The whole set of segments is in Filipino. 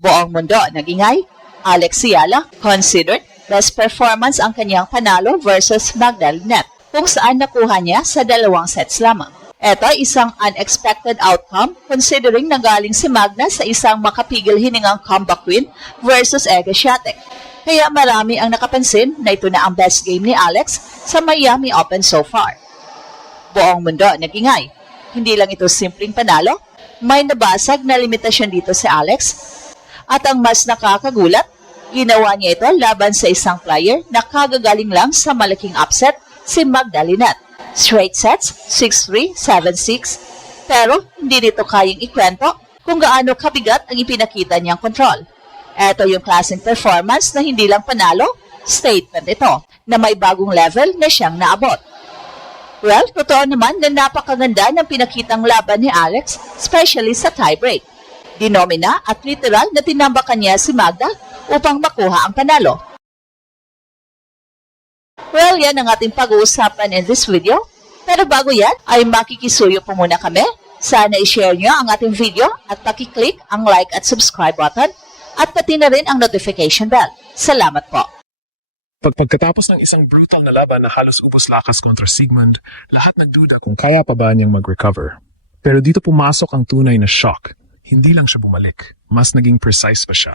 Buong mundo nagingay. Alex Ciala considered best performance ang kanyang panalo versus Magda Linette, kung saan nakuha niya sa 2 sets lamang. Ito isang unexpected outcome considering nagaling si Magda sa isang makapigil hiningang comeback win versus Iga Swiatek. Kaya marami ang nakapansin na ito na ang best game ni Alex sa Miami Open so far. Buong mundo nagingay. Hindi lang ito simpleng panalo, may nabasag na limitasyon dito si Alex. At ang mas nakakagulat, ginawa niya ito laban sa isang player na kagagaling lang sa malaking upset, si Magda Linette. Straight sets, 6-3, 7-6. Pero hindi nito kayang ikwento kung gaano kabigat ang ipinakita niyang kontrol. Ito yung klaseng performance na hindi lang panalo, statement ito, na may bagong level na siyang naabot. Well, totoo naman na napakaganda ng pinakitang laban ni Alex, especially sa tiebreak. Dinomina at literal na tinambakan niya si Magda upang makuha ang panalo. Well, yan ang ating pag-uusapan in this video. Pero bago yan, ay makikisuyo po muna kami. Sana i-share nyo ang ating video at pakiclick ang like at subscribe button at pati na rin ang notification bell. Salamat po. Pagkatapos ng isang brutal na laban na halos ubos lakas kontra Sigmund, lahat nagduda kung kaya pa ba niyang mag-recover. Pero dito pumasok ang tunay na shock. Hindi lang siya bumalik, mas naging precise pa siya.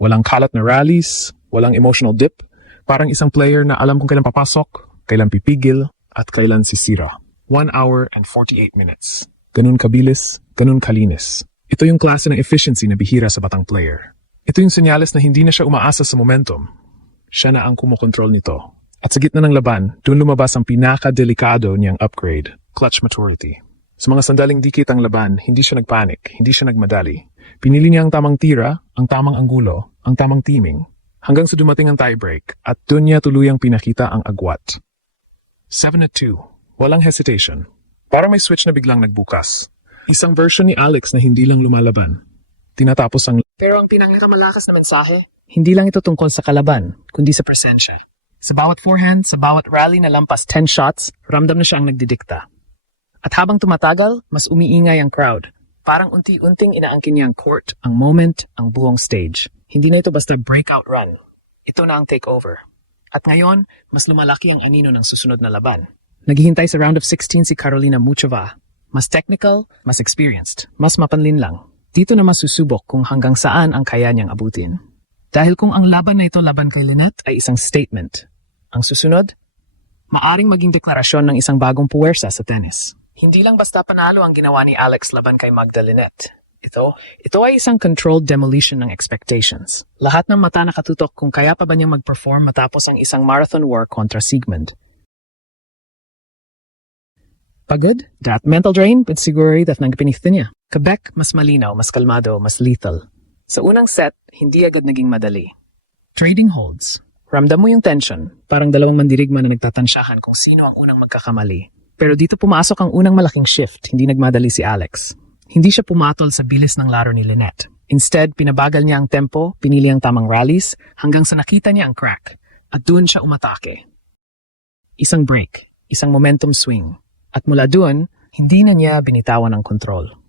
Walang kalat na rallies, walang emotional dip, parang isang player na alam kung kailan papasok, kailan pipigil, at kailan sisira. 1 hour and 48 minutes. Ganun kabilis, ganun kalinis. Ito yung klase ng efficiency na bihira sa batang player. Ito yung senyales na hindi na siya umaasa sa momentum. Siya na ang kumokontrol nito. At sa gitna ng laban, doon lumabas ang pinaka-delikado niyang upgrade, clutch maturity. Sa mga sandaling dikit ang laban, hindi siya nagpanik, hindi siya nagmadali. Pinili niya ang tamang tira, ang tamang anggulo, ang tamang teaming, hanggang sa dumating ang tiebreak at doon niya tuluyang pinakita ang agwat. 7-2. Walang hesitation. Parang may switch na biglang nagbukas. Isang version ni Alex na hindi lang lumalaban. Tinatapos ang... Pero ang pinakamalakas na mensahe, hindi lang ito tungkol sa kalaban, kundi sa presensya. Sa bawat forehand, sa bawat rally na lampas 10 shots, ramdam na siya ang nagdidikta. At habang tumatagal, mas umiingay ang crowd. Parang unti-unting inaangkin niya ang court, ang moment, ang buong stage. Hindi na ito basta breakout run. Ito na ang takeover. At ngayon, mas lumalaki ang anino ng susunod na laban. Naghihintay sa round of 16 si Karolina Muchova. Mas technical, mas experienced, mas mapanlin lang. Dito na masusubok kung hanggang saan ang kaya niyang abutin. Dahil kung ang laban na ito laban kay Linette ay isang statement. Ang susunod, maaring maging deklarasyon ng isang bagong puwersa sa tennis. Hindi lang basta panalo ang ginawa ni Alex laban kay Magda Linette. Ito ay isang controlled demolition ng expectations. Lahat ng mata nakatutok kung kaya pa ba niyang mag-perform matapos ang isang marathon war kontra Sigmund. Pagod? That mental drain, but siguro that ng pinithta niya. Quebec, mas malinaw, mas kalmado, mas lethal. Sa unang set, hindi agad naging madali. Trading holds. Ramdam mo yung tension, parang dalawang mandirigma na nagtatansyahan kung sino ang unang magkakamali. Pero dito pumasok ang unang malaking shift, hindi nagmadali si Alex. Hindi siya pumatol sa bilis ng laro ni Linette. Instead, pinabagal niya ang tempo, pinili ang tamang rallies, hanggang sa nakita niya ang crack. At doon siya umatake. Isang break, isang momentum swing. At mula doon, hindi na niya binitawan ang kontrol.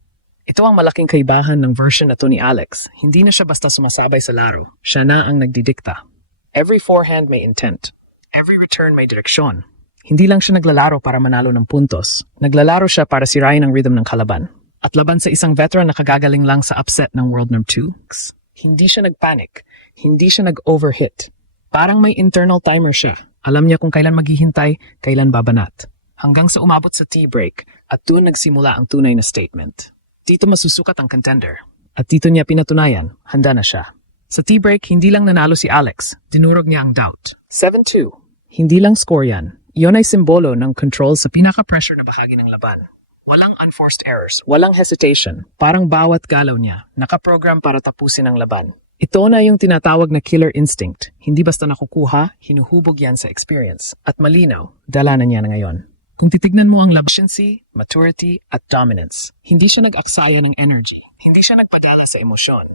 Ito ang malaking kaibahan ng version na to ni Alex. Hindi na siya basta sumasabay sa laro. Siya na ang nagdidikta. Every forehand may intent. Every return may direksyon. Hindi lang siya naglalaro para manalo ng puntos. Naglalaro siya para sirain ang rhythm ng kalaban. At laban sa isang veteran na kagagaling lang sa upset ng World No. 2, hindi siya nagpanic. Hindi siya nag-overhit. Parang may internal timer siya. Alam niya kung kailan maghihintay, kailan babanat. Hanggang sa umabot sa tea break at doon nagsimula ang tunay na statement. Dito masusukat ang contender. At dito niya pinatunayan, handa na siya. Sa tea break, hindi lang nanalo si Alex, dinurog niya ang doubt. 7-2. Hindi lang score yan. Iyon ay simbolo ng control sa pinaka-pressure na bahagi ng laban. Walang unforced errors, walang hesitation. Parang bawat galaw niya, nakaprogram para tapusin ang laban. Ito na yung tinatawag na killer instinct. Hindi basta nakukuha, hinuhubog yan sa experience. At malinaw, dala na niya na ngayon. Kung titignan mo ang efficiency, maturity, at dominance, hindi siya nag-aksaya ng energy. Hindi siya nagpadala sa emosyon.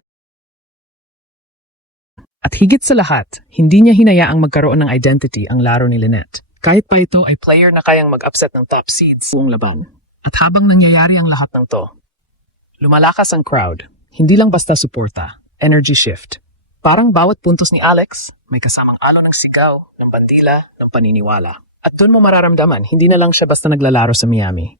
At higit sa lahat, hindi niya hinayaang magkaroon ng identity ang laro ni Linette. Kahit pa ito ay player na kayang mag-upset ng top seeds buong laban. At habang nangyayari ang lahat ng to, lumalakas ang crowd. Hindi lang basta suporta. energy shift. Parang bawat puntos ni Alex, may kasamang alo ng sigaw, ng bandila, ng paniniwala. At doon mo mararamdaman, hindi na lang siya basta naglalaro sa Miami.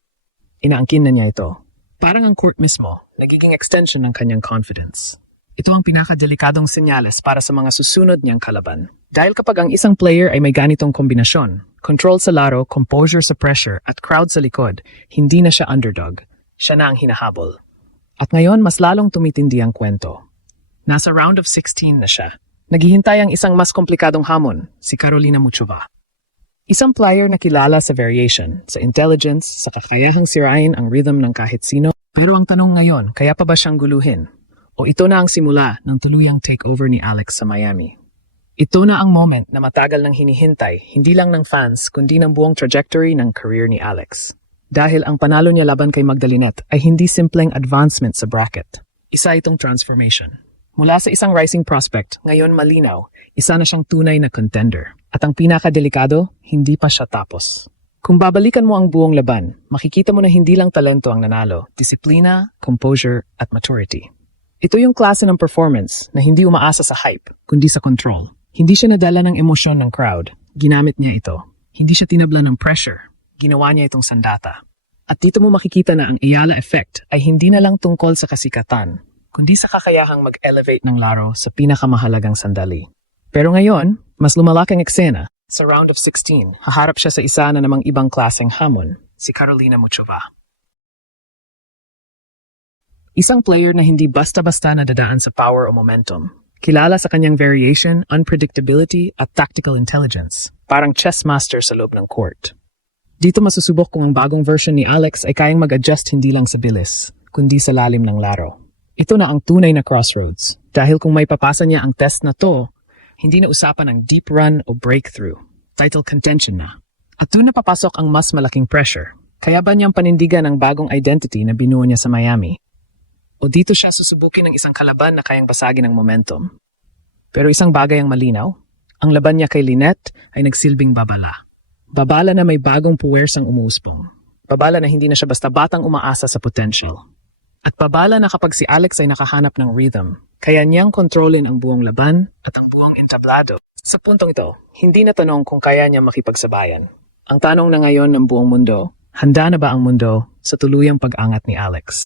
Inaangkin na niya ito. Parang ang court mismo, nagiging extension ng kanyang confidence. Ito ang pinakadelikadong senyales para sa mga susunod niyang kalaban. Dahil kapag ang isang player ay may ganitong kombinasyon, control sa laro, composure sa pressure, at crowd sa likod, hindi na siya underdog. Siya na ang hinahabol. At ngayon, mas lalong tumitindi ang kwento. Nasa round of 16 na siya. Naghihintay ang isang mas komplikadong hamon, si Karolina Muchova. Isang player na kilala sa variation, sa intelligence, sa kakayahang sirain ang rhythm ng kahit sino. Pero ang tanong ngayon, kaya pa ba siyang guluhin? O ito na ang simula ng tuluyang takeover ni Alex sa Miami? Ito na ang moment na matagal nang hinihintay, hindi lang ng fans, kundi ng buong trajectory ng career ni Alex. Dahil ang panalo niya laban kay Magdalinette ay hindi simpleng advancement sa bracket. Isa itong transformation. Mula sa isang rising prospect, ngayon malinaw, isa na siyang tunay na contender. At ang pinakadelikado, hindi pa siya tapos. Kung babalikan mo ang buong laban, makikita mo na hindi lang talento ang nanalo, disiplina, composure, at maturity. Ito yung klase ng performance na hindi umaasa sa hype, kundi sa control. Hindi siya nadala ng emosyon ng crowd, ginamit niya ito. Hindi siya tinabla ng pressure, ginawa niya itong sandata. At dito mo makikita na ang Ayala effect ay hindi na lang tungkol sa kasikatan, kundi sa kakayahang mag-elevate ng laro sa pinakamahalagang sandali. Pero ngayon, mas lumalaking eksena. Sa round of 16, haharap siya sa isa na namang ibang klaseng hamon, si Karolina Muchova. Isang player na hindi basta-basta nadadaan sa power o momentum. Kilala sa kanyang variation, unpredictability, at tactical intelligence. Parang chess master sa loob ng court. Dito masusubok kung ang bagong version ni Alex ay kayang mag-adjust hindi lang sa bilis, kundi sa lalim ng laro. Ito na ang tunay na crossroads. Dahil kung may papasa niya ang test na to, hindi na usapan ang deep run o breakthrough. Title contention na. At doon na papasok ang mas malaking pressure. Kaya ba niyang panindigan ang bagong identity na binuo niya sa Miami? O dito siya susubukin ng isang kalaban na kayang basagin ang momentum? Pero isang bagay ang malinaw. Ang laban niya kay Lynette ay nagsilbing babala. Babala na may bagong puwersang umuuspong. Babala na hindi na siya basta batang umaasa sa potential. At babala na kapag si Alex ay nakahanap ng rhythm, kaya niyang kontrolin ang buong laban at ang buong entablado. Sa puntong ito, hindi na tanong kung kaya niya makipagsabayan. Ang tanong na ngayon ng buong mundo, handa na ba ang mundo sa tuluyang pag-angat ni Alex?